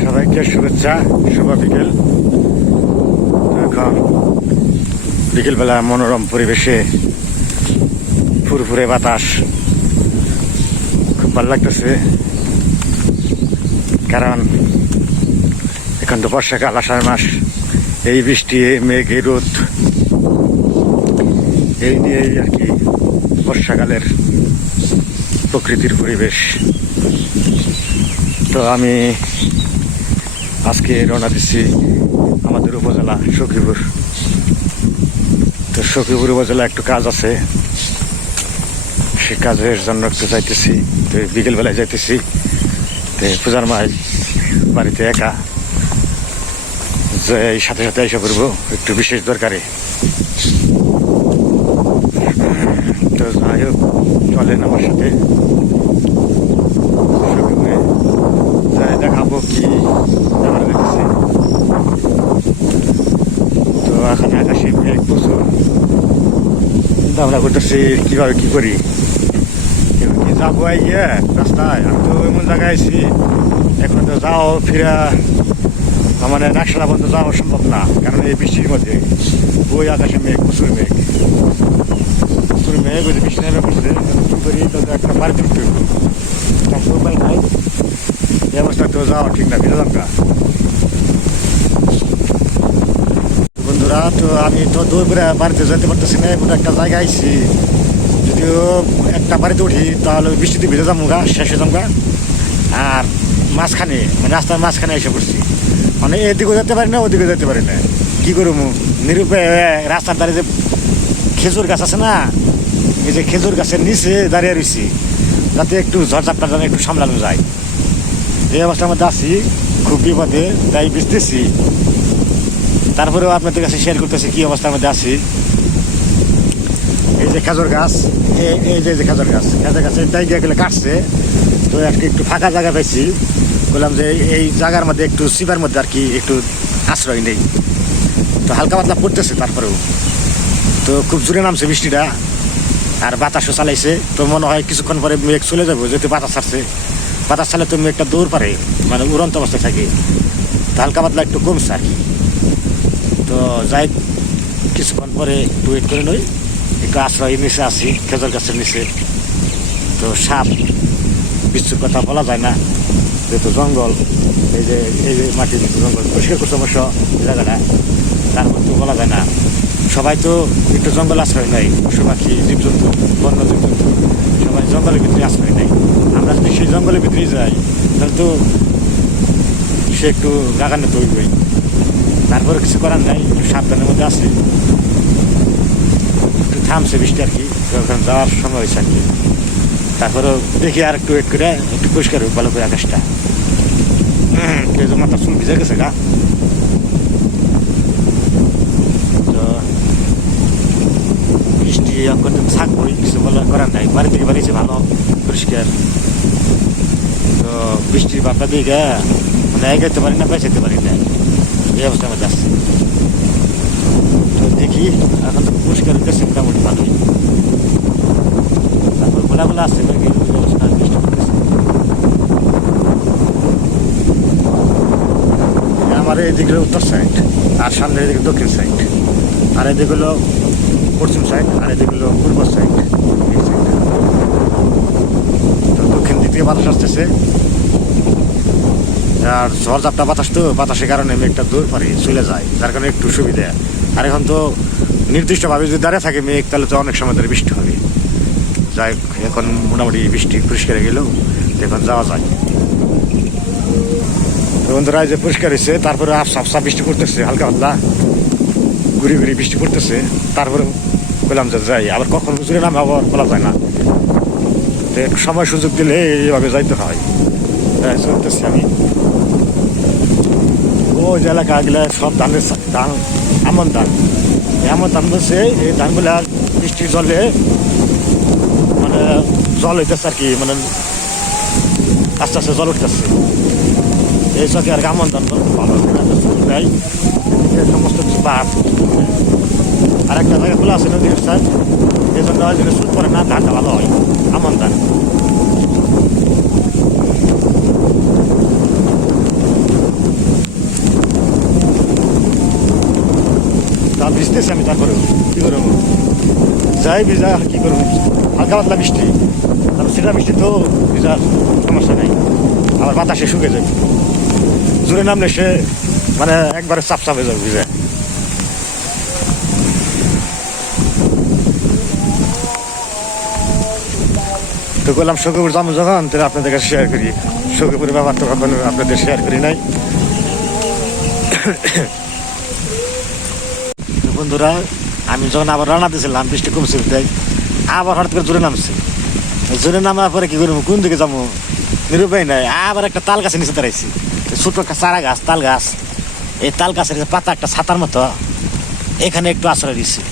সবাইকে শুভেচ্ছা, শুভ বিকেল। এখন বিকেলবেলা মনোরম পরিবেশে ফুরফুরে বাতাস। খুব ভালো লাগতেছে। কারণ এখন তো বর্ষাকাল, আষাঢ় মাস। এই বৃষ্টি, এই মেঘ, এই রোদ। এই নিয়েই আর কি বর্ষাকালের প্রকৃতির পরিবেশ। তো আমি আজকে রওনা দিচ্ছি আমাদের উপজেলা সখীপুর। তো সখীপুর উপজেলা একটু কাজ আছে। সে কাজের জন্য একটু যাইতেছি, তো বিকেলবেলায় যাইতেছি। তো পূজার মাই বাড়িতে একা। যে সাথে সাথে এসে পড়ব, একটু বিশেষ দরকারে তো যাই হোক চলেন আমার সাথে সখীপুরে যাই দেখাবো কি ব্যাপার দেখতেছি তো এখন আকাশে মেঘ প্রচুর চিন্তা ভাবনা করতেছি, কীভাবে কি করি? যাব ইয়ে রাস্তায়, আমি তো এমন জায়গায় আছি এখন তো যাও ফিরা মানে নাকশালা পর্যন্ত যাওয়া সম্ভব না, কারণ এই বৃষ্টির মধ্যে ওই আকাশে মেঘ, প্রচুর মেঘ। প্রচুর মেঘ, ওই বৃষ্টি নেমে পড়ছে কি করি? তো একটা বাড়িতে হইব। উপায় নাই, এই অবস্থা তো যাওয়া ঠিক না ভিজে লঙ্কা বন্ধুরা তো আমি তো দূর করে বাড়িতে যেতে পারতেছি না, এমন একটা জায়গায় আইছি। যদিও একটা বাড়িতে উঠি, তাহলে বৃষ্টিতে ভিজে যাব গা, শেষ হয়ে যাব। আর মাঝখানে মানে রাস্তার মাঝখানে এসে পড়ছি। মানে এদিকেও যেতে পারি না ওদিকে যেতে পারি না। কী করব? নিরুপায় রাস্তার ধারে যে খেজুর গাছ আছে না, এই যে খেজুর গাছের নিচে দাঁড়িয়ে রয়েছি যাতে একটু ঝড়ঝাপটা যেন একটু সামলানো যায়। এই অবস্থার মধ্যে আছি, খুব বিপদে, তাই বুঝতেছি তারপরেও আপনাদের কাছে শেয়ার করতেছি কি অবস্থার মধ্যে আছি। এই যে খেজুর গাছ এই যে যে খাজর গাছ, খেজুর তাই গিয়ে গেলে কাটছে। তো একটা, একটু ফাঁকা জায়গা পাইছি। বললাম যে এই- এই জায়গার মধ্যে একটু সিবার মধ্যে আর কি একটু আশ্রয় নেই। তো হালকা পাতলা পড়তেছে তারপরেও। তো খুব জোরে নামছে বৃষ্টিটা। আর বাতাসও চালাইছে। তো মনে হয় কিছুক্ষণ পরে মেঘ চলে যাবে, যেহেতু বাতাস ছাড়ছে। বাতাস ছাড়লে তো মেঘটা দৌড় পারে মানে উড়ন্ত অবস্থায় থাকে। তো হালকা পাতলা একটু কমছে আর কি। তো যাই কিছুক্ষণ পরে একটু ওয়েট করে নই একটু আশ্রয় নিচে আসি খেজুর গাছের নিচে। তো সাপ বিচ্ছুর কথা বলা যায় না। যেহেতু জঙ্গল, এই যে এই যে মাটির জঙ্গল, পরিষ্কার করছে অবশ্য জায়গাটা। তারপর তো বলা যায় না। সবাই তো একটু জঙ্গল আশ্রয় নেয়। পশু পাখি জীবজন্তু বন্য জীবজন্তু সবাই জঙ্গলের ভিতরে আশ্রয় নেয়। আমরা যদি সেই জঙ্গলের ভিতরেই যাই, তাহলে তো সে একটু গাগানে তৈরি তারপরে কিছু করার নাই, একটু সাবধানের মধ্যে আছে। একটু থামছে বৃষ্টি আর কি ওখানে যাওয়ার সময় হয়েছে আর কি। তারপরেও দেখি আর একটু ওয়েট করে, একটু পরিষ্কার হোক ভালো করে আকাশটা। মাথা চুল ভিজে গেছে গা। তো বৃষ্টি কদিন থাকবোই, কিছু বলার করার নাই। বাড়ি থেকে বাড়িছে ভালো, পরিষ্কার। তো বৃষ্টির বাপটা দিকে মানে এগাইতে পারি না বেঁচাতে পারি না। এই অবস্থার মধ্যে তো দেখি, এখন তো পরিষ্কার হইতেছে, মোটামুটি ভালোই। তারপর গোলাগুলো আসছে অবস্থা বৃষ্টি হলো উত্তর সাইড আর সামনে এদিকে দক্ষিণ সাইড আর এদিকে হলো পশ্চিম সাইড আর এদিকে হলো পূর্ব সাইড এই সাইডে তো দক্ষিণ দিক থেকে বাতাস আসতেছে। আর ঝড় ঝাপটা বাতাস তো বাতাসের কারণে মেঘটা দূর পারে, চলে যায়, যার কারণে একটু সুবিধা। আর এখন তো নির্দিষ্টভাবে যদি দাঁড়িয়ে থাকে মেঘ, তাহলে তো অনেক সময় ধরে বৃষ্টি হবে। যাই এখন মোটামুটি বৃষ্টি পরিষ্কার গেলেও এখন যাওয়া যায়। বন্ধুরা যে পরিষ্কার হয়েছে, তারপরে আফসা আফসা বৃষ্টি পড়তেছে, হালকা হালকা ঘুরি ঘুরি বৃষ্টি পড়তেছে তারপরে বললাম যে যাই, আবার কখন হুজুরে নামে আবার বলা যায় না। সময় সুযোগ দিলে এইভাবে যাইতে হয়। হ্যাঁ চলতেছি আমি। ও যে এলাকা গেলে সব ধানের ধান, আমন ধান। এই আমন ধান বলছে, এই ধানগুলা বৃষ্টির জলে মানে জল হইতেছে আর কি মানে আস্তে আস্তে জল উঠতেছে। এই চকে আর কি আমন ধান ভালো সমস্ত কিছু বাদ। আর একটা জায়গা খোলা আছে নদীর সাইড, এই জন্য সুদ পরে না, ধানটা ভালো হয়, আমন ধান। ভিজতেছি আমি তা তারপরেও কি করব? যাই ভিজা কি করব? হালকা পাতলা বৃষ্টি। তারপর সেটা বৃষ্টি তো ভিজার সমস্যা নেই। আমার বাতাসে শুকে যাবে জোরে নামলে সে মানে একবারে চাপ চাপ যাবে ভিজে তো বললাম শোকপুর যাব যখন, তাহলে আপনাদের কাছে শেয়ার করি। শোকপুরের ব্যাপার তো কখনো আপনাদের শেয়ার করি নাই। বন্ধুরা, আমি যখন আবার রান্না দিয়েছিলাম বৃষ্টি কমছে তাই আবার হঠাৎ করে জোরে নামছে। জোরে নামার পরে কি করব, কোন দিকে যাব নিরুপায় নাই। আবার একটা তাল গাছের নিচে দাঁড়াইছি। ছোট একটা চারা গাছ, তাল গাছ। এই তাল গাছের পাতা একটা ছাতার মতো, এখানে একটু আশ্রয় দিচ্ছি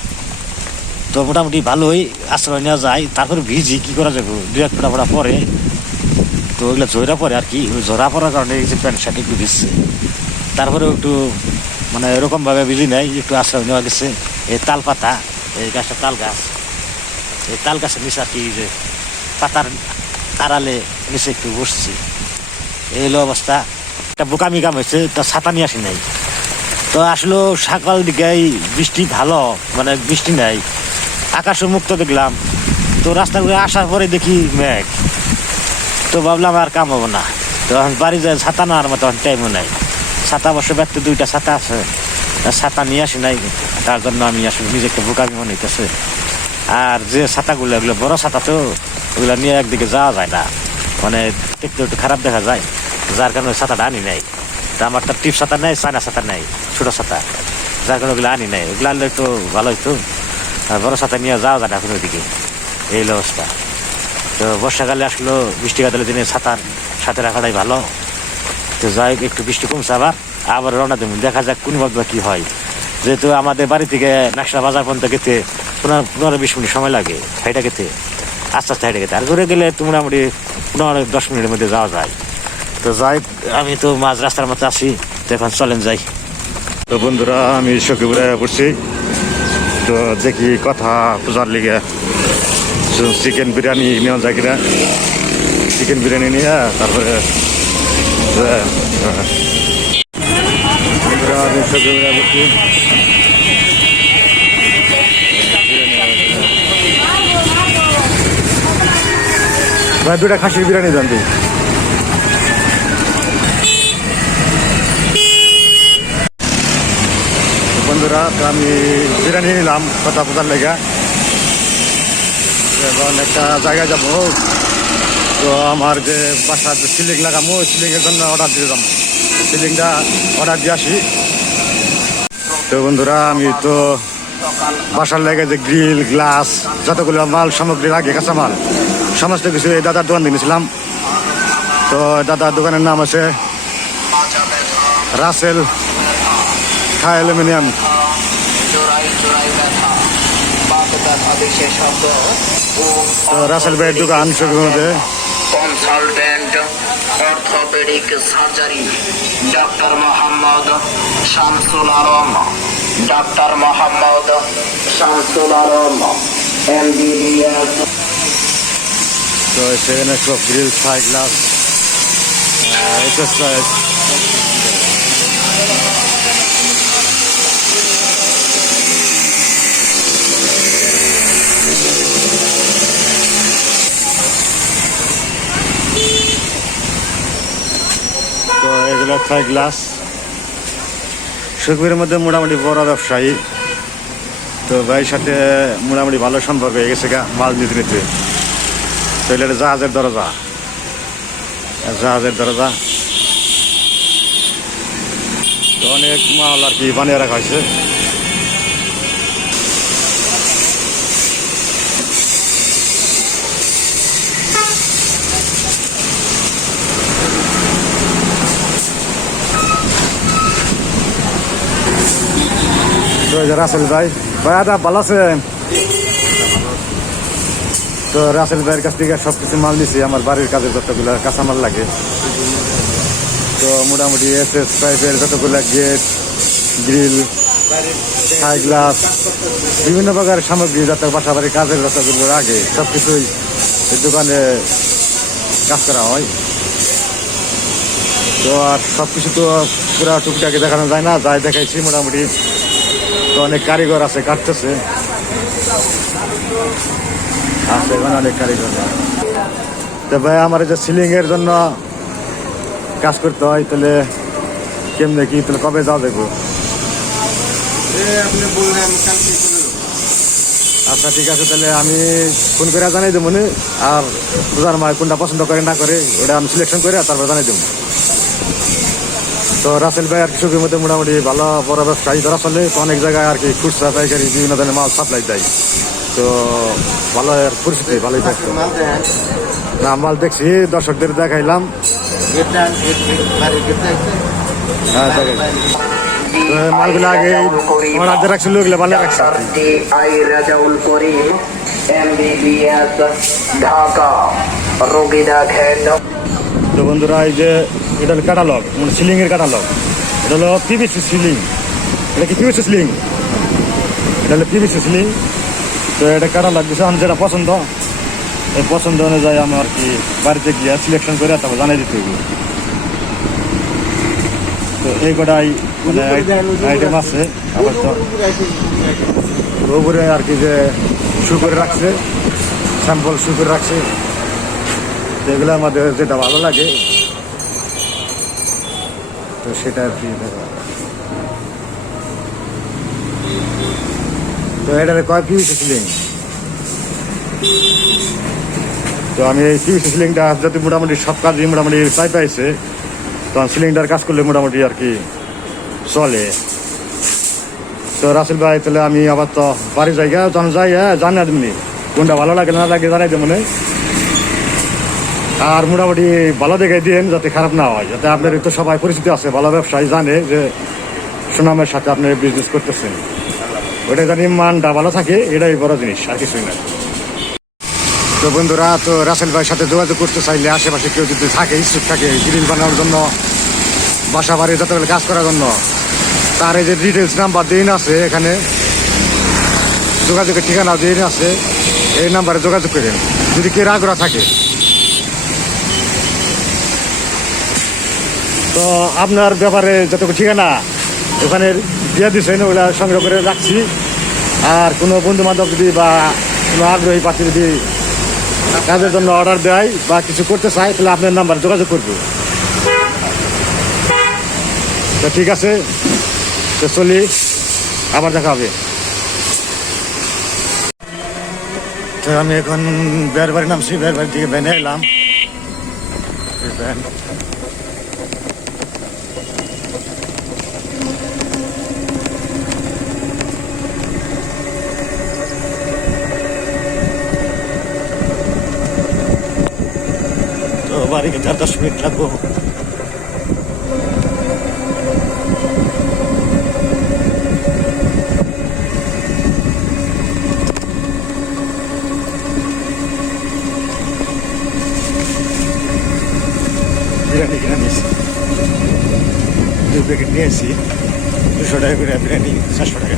তো মোটামুটি ভালোই আশ্রয় নেওয়া যায়। তারপরে ভিজি, কি করা যাবে? দু এক ফোটা ফোটা পরে। তো ওইগুলো জোরা পরে আর কি জোরা পড়ার কারণে এই যে প্যান্ট শার্ট একটু ভিজছে। তারপরে একটু মানে এরকমভাবে ভিজি নাই, একটু আশ্রয় নেওয়া গেছে। এই তাল পাতা, এই গাছটা তাল গাছ। এই তাল গাছের নিচে কি যে পাতার আড়ালে নিচে একটু বসছি। এই হলো অবস্থা। একটা বোকামি কাম হয়েছে, তা ছাতা নিয়ে আসি নাই। তো আসলে সকাল দিকে বৃষ্টি ভালো মানে বৃষ্টি নাই। আকাশও মুক্ত দেখলাম। তো রাস্তা করে আসার পরে দেখি মেঘ। তো ভাবলাম আর কাম হব না। তো বাড়ি যায়, ছাতা না আর মতো টাইমও নাই। ছাতা অবশ্য ব্যক্তি দুইটা ছাতা আছে। ছাতা নিয়ে আসি নাই তার জন্য আমি আসলে নিজে একটা বোকামি মনে হইতেছে। আর যে ছাতাগুলো, এগুলো বড় ছাতা তো, ওগুলো নিয়ে একদিকে যাওয়া যায় না। মানে দেখতে একটু খারাপ দেখা যায়। যার কারণে ছাতাটা আনি নাই। তা আমার তো টিপ ছাতা নেই, চায়না ছাতা নেই, ছোটো ছাতা। যার কারণে ওগুলো আনি নাই। ওগুলো আনলে একটু ভালো হইতো আর বড় ছাতা নিয়ে যাওয়া যায় না কোনো দিকে এই অবস্থা। তো বর্ষাকালে আসলো বৃষ্টি কাতালে দিনে ছাতার সাথে রাখাটাই ভালো। তো যাই একটু বৃষ্টি কমছে আবার। আবার রওনা দেবো। দেখা যাক কোন ভাবে কি হয়। যেহেতু আমাদের বাড়ি থেকে নাকশা বাজার পর্যন্ত গেতে পনেরো পনেরো বিশ মিনিট সময় লাগে হাইটা গেতে। আস্তে আস্তে হাইটা গেতে। আর ঘুরে গেলে তো মোটামুটি পনেরো দশ মিনিটের মধ্যে যাওয়া যায়। তো যাই আমি তো মাঝ রাস্তার মতো আছি। তো এখন চলেন যাই। তো বন্ধুরা, আমি সখীপুরে পড়ছি। তো দেখি কথা পূজার লিগে। চিকেন বিরিয়ানি নেওয়া যায় কিনা? চিকেন বিরিয়ানি নিয়ে, তারপরে আহ, আহ, বন্ধুরা, আমি সখীপুরে পড়ছি ভাই, দুটা খাসির বিরিয়ানি দেন দিই তো বন্ধুরা আমি বিরিয়ানি নিলাম কথা বোঝার লেগা। এখন একটা জায়গায় যাব। তো আমার যে বাসার সিলিং লাগামো সিলিংয়ের জন্য অর্ডার দিয়ে যাব সিলিংটা অর্ডার দিয়ে আসি। তো বন্ধুরা, আমি তো বাসার লেগে যে গ্রিল গ্লাস যতগুলো মাল সামগ্রী লাগে, কাঁচামাল, সমস্ত কিছু এই দাদার দোকান দিয়েছিলাম তো দাদার দোকানের নাম আছে রাসেল খা অ্যালুমিনিয়াম। রাসেল ভাইয়ের দোকান মধ্যে consultant orthopaedic surgery doctor Mohammad Shamsul Alam doctor Mohammad Shamsul Alam MBBS সেখানে সব গ্রিল থাই গ্লাস এক্সারসাইজ তো থাই গ্লাস সুখবীরের মধ্যে মোটামুটি বড় ব্যবসায়ী। তো ভাইয়ের সাথে মোটামুটি ভালো সম্পর্ক হয়ে গেছে গা মাল নিতে নিতে তো এটা জাহাজের দরজা। জাহাজের দরজা। অনেক মাল আর কি বানিয়ে রাখা হয়েছে। রাসেল ভাই। ভাই, আদা, ভালো আছেন? তো রাসেল ভাইয়ের কাছ থেকে সব কিছু মাল নিছি, আমার বাড়ির কাজের যতগুলো কাঁচামাল লাগে। তো মোটামুটি এস এস পাইপের যতগুলো গেট, গ্রিল হাই গ্লাস বিভিন্ন প্রকার সামগ্রী, যত বাসা বাড়ির কাজের যতগুলো লাগে সব কিছুই দোকানে কাজ করা হয়। তো আর সব কিছু তো পুরো টুকটাকে দেখানো যায় না, যাই দেখাইছি মোটামুটি। তো অনেক কারিগর আছে কাটতেছে। আছে এখানে অনেক কারিগর তো ভাই আমার এই যে সিলিং এর জন্য কাজ করতে হয় তাহলে কেমনে কি তাহলে কবে যাওয়া দেখব আচ্ছা ঠিক আছে তাহলে আমি ফোন করে জানাই দেবো আর বুঝার মায় কোনটা পছন্দ করে না করে ওটা আমি সিলেকশন করে তারপরে জানাই দেবো। তো রাসেল ভাই আর কৃষকের মধ্যে মোটামুটি ভালো বড় ব্যবসায়ী ধরা চলে তো অনেক জায়গায় আর কি খুচরা, পাইকারি, বিভিন্ন ধরনের মাল সাপ্লাই দেয়। তো ভালো আর পরিস্থিতি, ভালোই থাকতো না, মাল দেখছি, দর্শকদের দেখাইলাম। হ্যাঁ ঢাকা রোগী দেখেন তো বন্ধুরা, এই যে এটা হলো ক্যাটালগ মানে সিলিং এর ক্যাটালগ এটা হলো পিভিসি সিলিং এটা কি পিভিসি সিলিং এটা হলো পিভিসি সিলিং তো এটা ক্যাটালগ দিচ্ছে আমার যেটা পছন্দ, এই পছন্দ অনুযায়ী আমি আর কি বাড়িতে গিয়ে সিলেকশন করে তারপর জানাই দিতে হবে। তো এই কটাই মানে আইটেম আছে, আবার তো উপরে আর কি যে শু করে রাখছে স্যাম্পল শু করে রাখছে। তো এগুলো আমাদের যেটা ভালো লাগে, তো সেটা আর কি তো এটার কয় পিস সিলিং? তো আমি এই পিস সিলিংটা যাতে মোটামুটি সব কাজই মোটামুটি চাই পাইছে তখন সিলিংটার কাজ করলে মোটামুটি আর কি চলে। তো রাসেল ভাই, তাহলে আমি আবার তো বাড়ি জায়গা তখন যাই হ্যাঁ জানা দিমনি কোনটা ভালো লাগে না লাগে জানাই দেবো না আর মোটামুটি ভালো দেখে দিন যাতে খারাপ না হয়। যাতে আপনার তো সবাই পরিচিতি আছে, ভালো ব্যবসায়ী জানে যে সুনামের সাথে আপনি বিজনেস করতেছেন। ওটা জানি মানটা ভালো থাকে, এটাই বড় জিনিস, আর কিছুই না। তো বন্ধুরা, তো রাসেল ভাইয়ের সাথে যোগাযোগ করতে চাইলে আশেপাশে কেউ যদি থাকে, ইচ্ছুক থাকে গ্রিল বানানোর জন্য, বাসা বাড়ি যতগুলো কাজ করার জন্য, তার এই যে ডিটেলস নাম্বার দিন আছে এখানে। যোগাযোগের ঠিকানা দিন আছে, এই নাম্বারে যোগাযোগ করেন। যদি কেউ আগ্রহ থাকে তো আপনার ব্যাপারে যতটুকু ঠিকানা ওখানে দিয়ে দিচ্ছেন ওগুলা সংগ্রহ করে রাখছি। আর কোনো বন্ধু বান্ধব যদি বা কোনো আগ্রহী প্রার্থী যদি কাজের জন্য অর্ডার দেয় বা কিছু করতে চায়, তাহলে আপনার নাম্বার যোগাযোগ করব। তো ঠিক আছে, তো চলি, আবার দেখা হবে। তো আমি এখন বের বাড়ি নামছি বের বাড়ি থেকে ভ্যানে এলাম তো আর দশ মিনিট লাগবো। বিরিয়ানি কিনে প্যাকেট দুশো টাকা করে বিরিয়ানি চারশো টাকা।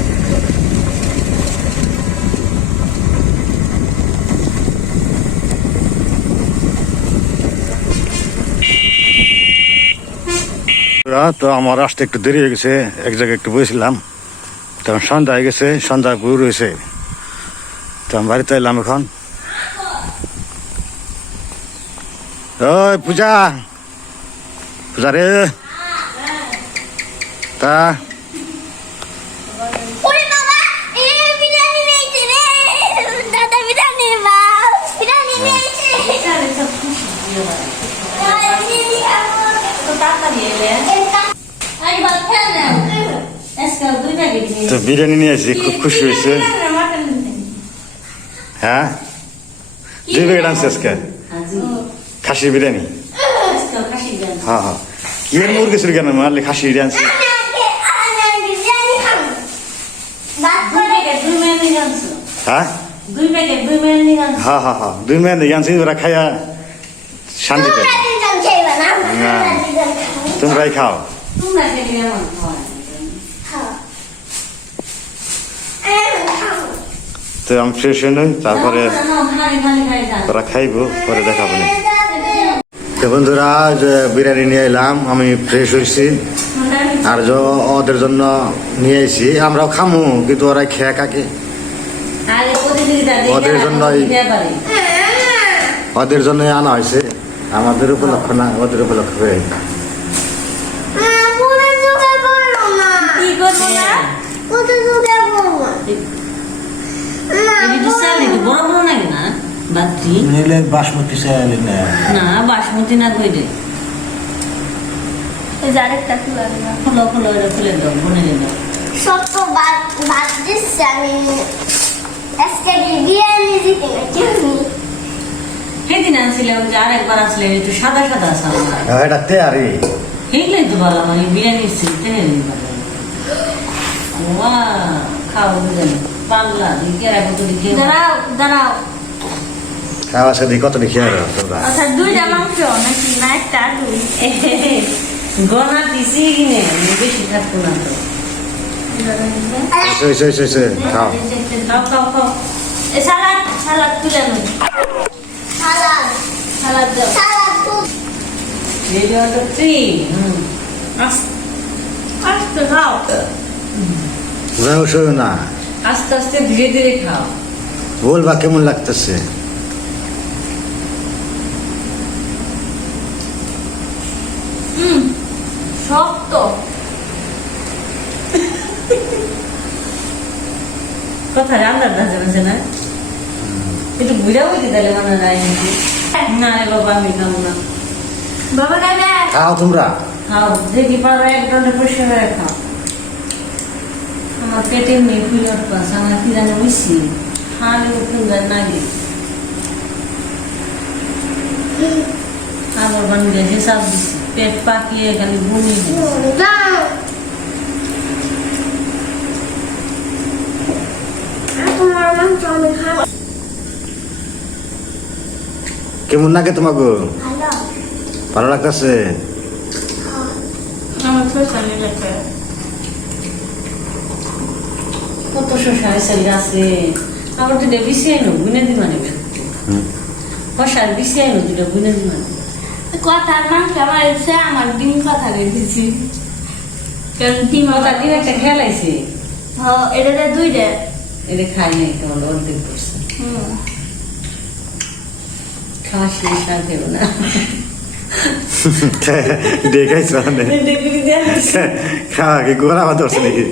তো আমার আসতে একটু দেরি হয়ে গেছে এক জায়গায় একটু বসেছিলাম। তখন সন্ধ্যা হয়ে গেছে সন্ধ্যা পুরো রয়েছে। তো আমি বাড়িতে এলাম এখন। ওই পূজা পূজা রে। তা ওরে তো বিরিয়ানি নিয়ে আসি খুব খুশি হয়েছে হ্যাঁ দুই প্যাকেট আনছে আজকে খাসির বিরিয়ানি হ্যাঁ হ্যাঁ কি মুরগি ছিল কেন মারলে খাসি বিরিয়ানি আনছে হ্যাঁ। হ্যাঁ হ্যাঁ হ্যাঁ দুই মেয়ে নিয়ে আনছি ওরা খাইয়া শান্তি পাই তোমরাই খাও তোমরা এমন হয়। তো আমি ফ্রেশ হয়ে নই তারপরে। ওরা খাইবো পরে দেখাবো না তো বন্ধুরা বিরিয়ানি নিয়ে এলাম আমি ফ্রেশ হয়েছি আর যে ওদের জন্য নিয়ে এসি আমরাও খামু কিন্তু ওরা খেয়ে কাকে ওদের না, জন্যই- ওদের জন্য আনা হয়েছে আমাদের উপলক্ষ না ওদের উপলক্ষ হয়ে পুরো জোগাড় করল না কি করব না হ্যাঁ। পুরো জোগাড় করব না এই একটু চাল একটু বড় বড় নাকি না বাত্রি নিলে বাসমতি চাইলে না। না বাসমতি না কইলে এই যে আরেকটা তুলে দিলাম ফুলো ফুলো এটা দাও বনে দাও সব তো বাদ বাদ দিচ্ছে আমি। আজকে বিরিয়ানি দিতে না সেদিন আনছিলাম যে আরেকবার আসলে একটু সাদা সাদা এটা এইগুলোই তো ভালো মানে বিরিয়ানি সিলতে ওয়া খাও বুঝলেন পাল্লা দিকে রাখো তো দিকে দাঁড়াও দাঁড়াও। খাওয়া সাথে কত দেখি তোমরা। আচ্ছা দুইটা মাংস নাকি না একটা দুই? গনা দিছি কিনে বেশি থাকব না তো। এসে এসে এসে এসে খাও। খাও খাও খাও। সালাদ সালাদ তুলে নি সালাদ। সালাদ দাও। সালাদ তো রেডি অটো থ্রি হুম। আস্তে খাও। যাও শোয় না। আস্তে আস্তে ধীরে ধীরে খাও। বলবা কেমন লাগতেছে হুম শক্ত কথা রান্নার কাছে বসে না। একটু ঘুরে বুঝি তাহলে মনে হয় নাকি? না রে বাবা আমি খাব না। বাবা খাবে খাও তোমরা। খাও দেখি পারো এক ঘণ্টা পরিষ্কার করে খাও। আমার পেটে মেয়ে ফুলর পাস আমার কি জানো মিশি খালে উঠুন যায় না গে আবার বানিয়ে হিসাব দিছি পেট পাকিয়ে খালি বমি হয়। যাও তোমার মাংস আমি খাব কেমন লাগে তোমাকে? ভালো। লাগতেছে? আমার শসা কত শসা হয়েছে গাছে আবার দুটা বিছিয়ে নো গুনে দি মানে বিছিয়ে নো দুটা গুনে দি মানে কথার মাংস আমার এসে আমার ডিম কথা রেখেছি কারণ ডিম ওটা দিন একটা খেলাইছে। হ্যাঁ এটা দুইটা। এটা খাই নাই কেমন অর্ধেক করছে হুম খাওয়া শেষ আর খেলো না দেখাইছ দেখবি দেয়া খাওয়া কি গোড়া ধরছে নাকি